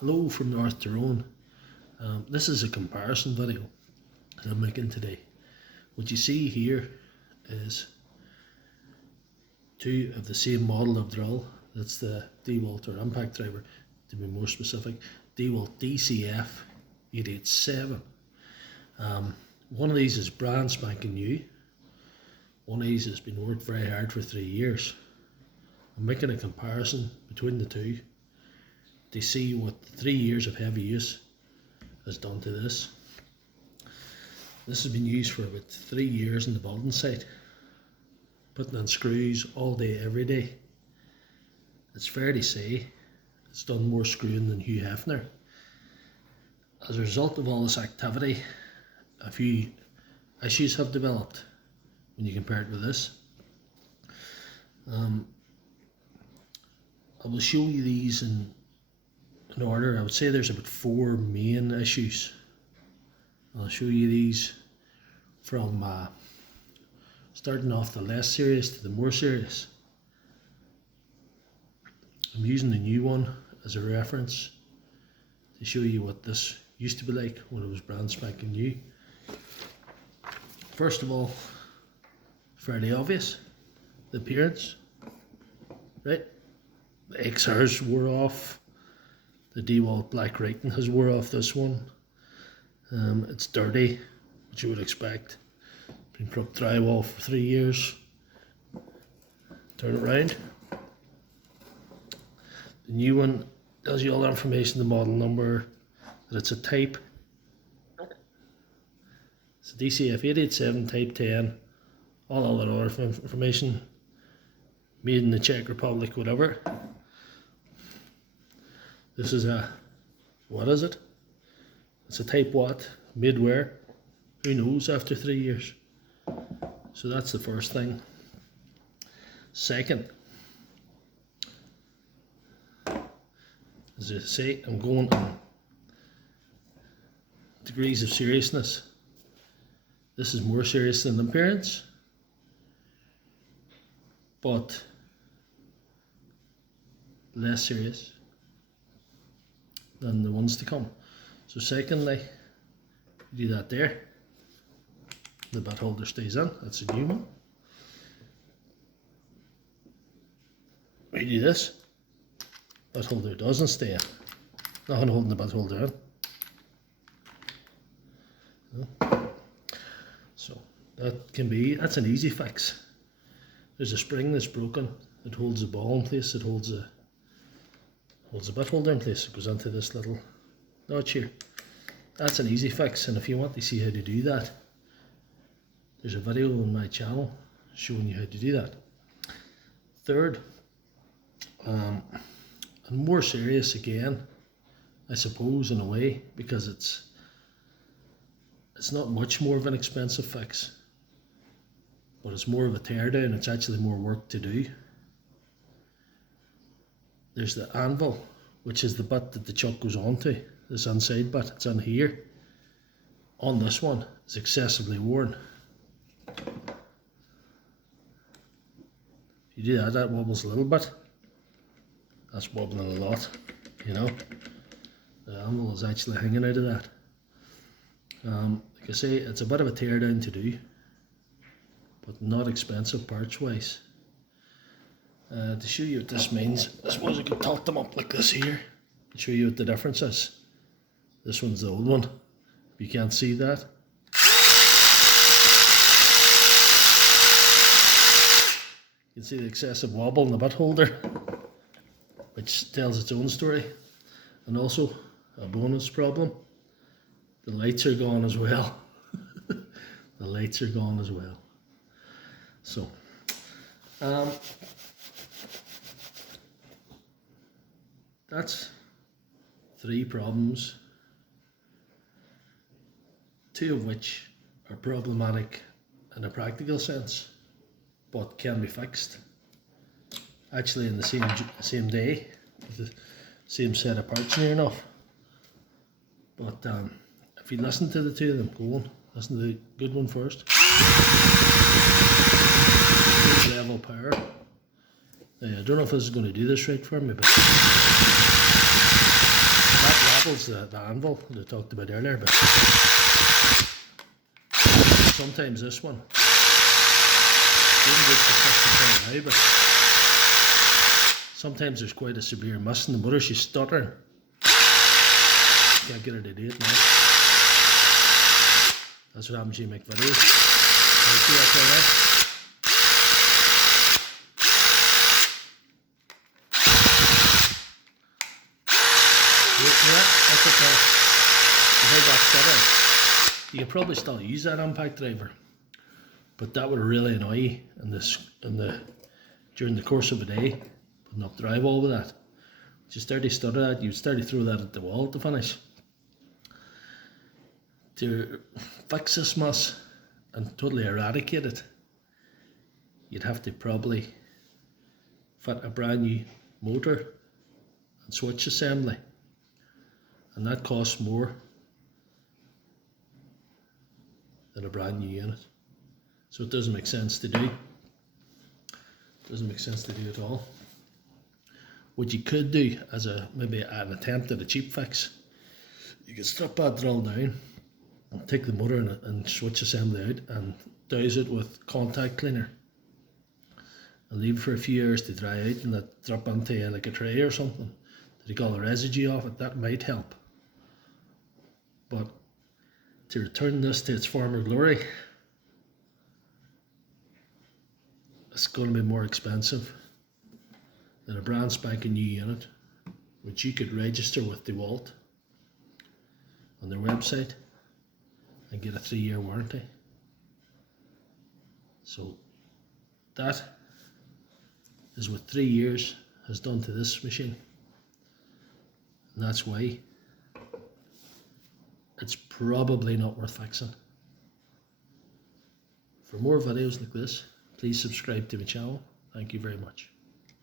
Hello from North Tyrone. This is a comparison video that I'm making today. What you see here is two of the same model of drill. That's the Dewalt or Impact Driver, to be more specific. Dewalt DCF887. One of these is brand spanking new. One of these has been worked very hard for 3 years. I'm making a comparison between the two to see what 3 years of heavy use has done to this. This has been used for about 3 years in the building site, putting in screws all day, every day. It's fair to say it's done more screwing than Hugh Hefner. As a result of all this activity, a few issues have developed when you compare it with this. I will show you these in order. I would say there's about 4 main issues. I'll show you these from starting off the less serious to the more serious. I'm using the new one as a reference to show you what this used to be like when it was brand spanking new. First of all, fairly obvious, the appearance, right? The XRs wore off. The Dewalt black writing has wore off this one. It's dirty, which you would expect. Been put up drywall for 3 years. Turn it round. The new one tells you all the information, the model number, that it's a type. It's a DCF887 type 10. All that other information. Made in the Czech Republic, whatever. This is a, what is it? It's a type what? Made where? Who knows after 3 years? So that's the first thing. Second, as I say, I'm going on degrees of seriousness. This is more serious than appearance, but less serious than the ones to come. So secondly, you do that there, the butt holder stays in, that's a new one. We do this, butt holder doesn't stay in. Nothing holding the butt holder in. So that's an easy fix. There's a spring that's broken, it holds the ball in place, it holds the butt holder in place. It goes into this little notch here. That's an easy fix, and if you want to see how to do that, there's a video on my channel showing you how to do that. Third, and more serious again, I suppose, in a way, because it's not much more of an expensive fix, but it's more of a teardown. It's actually more work to do. There's the anvil, which is the bit that the chuck goes onto, this inside bit, it's in here. On this one, it's excessively worn. If you do that, that wobbles a little bit. That's wobbling a lot, you know. The anvil is actually hanging out of that. Like I say, it's a bit of a teardown to do, but not expensive parts wise. To show you what this means, I suppose I could tilt them up like this here and show you what the difference is. This one's the old one. You can't see that. You can see the excessive wobble in the butt holder, which tells its own story. And also, a bonus problem, the lights are gone as well. The lights are gone as well. So, that's 3 problems, 2 of which are problematic in a practical sense, but can be fixed actually in the same day with the same set of parts near enough. But if you listen to the 2 of them, go on, listen to the good one first. Good level power. I don't know if this is going to do this right for me, but that baffles the anvil that I talked about earlier, but sometimes this one didn't get the fixing very high, but sometimes there's quite a severe miss in the motor. She's stuttering. Can't get her to do it now. That's what happens when you make videos. See that there now? Yeah, that's okay. You heard that stutter. You could probably still use that impact driver, but that would really annoy you during the course of a day, putting up drywall with that. Just start to stutter that, you'd start to throw that at the wall to finish. To fix this mess and totally eradicate it, you'd have to probably fit a brand new motor and switch assembly, and that costs more than a brand new unit. So it doesn't make sense to do. Doesn't make sense to do at all. What you could do as maybe an attempt at a cheap fix, you could strip that drill down and take the motor and switch assembly out and douse it with contact cleaner and leave it for a few hours to dry out, and that drop onto like a tray or something to take all the residue off it. That might help. But to return this to its former glory, it's going to be more expensive than a brand spanking new unit, which you could register with Dewalt on their website and get a 3-year warranty. So that is what 3 years has done to this machine, and that's why it's probably not worth fixing. For more videos like this, please subscribe to my channel. Thank you very much.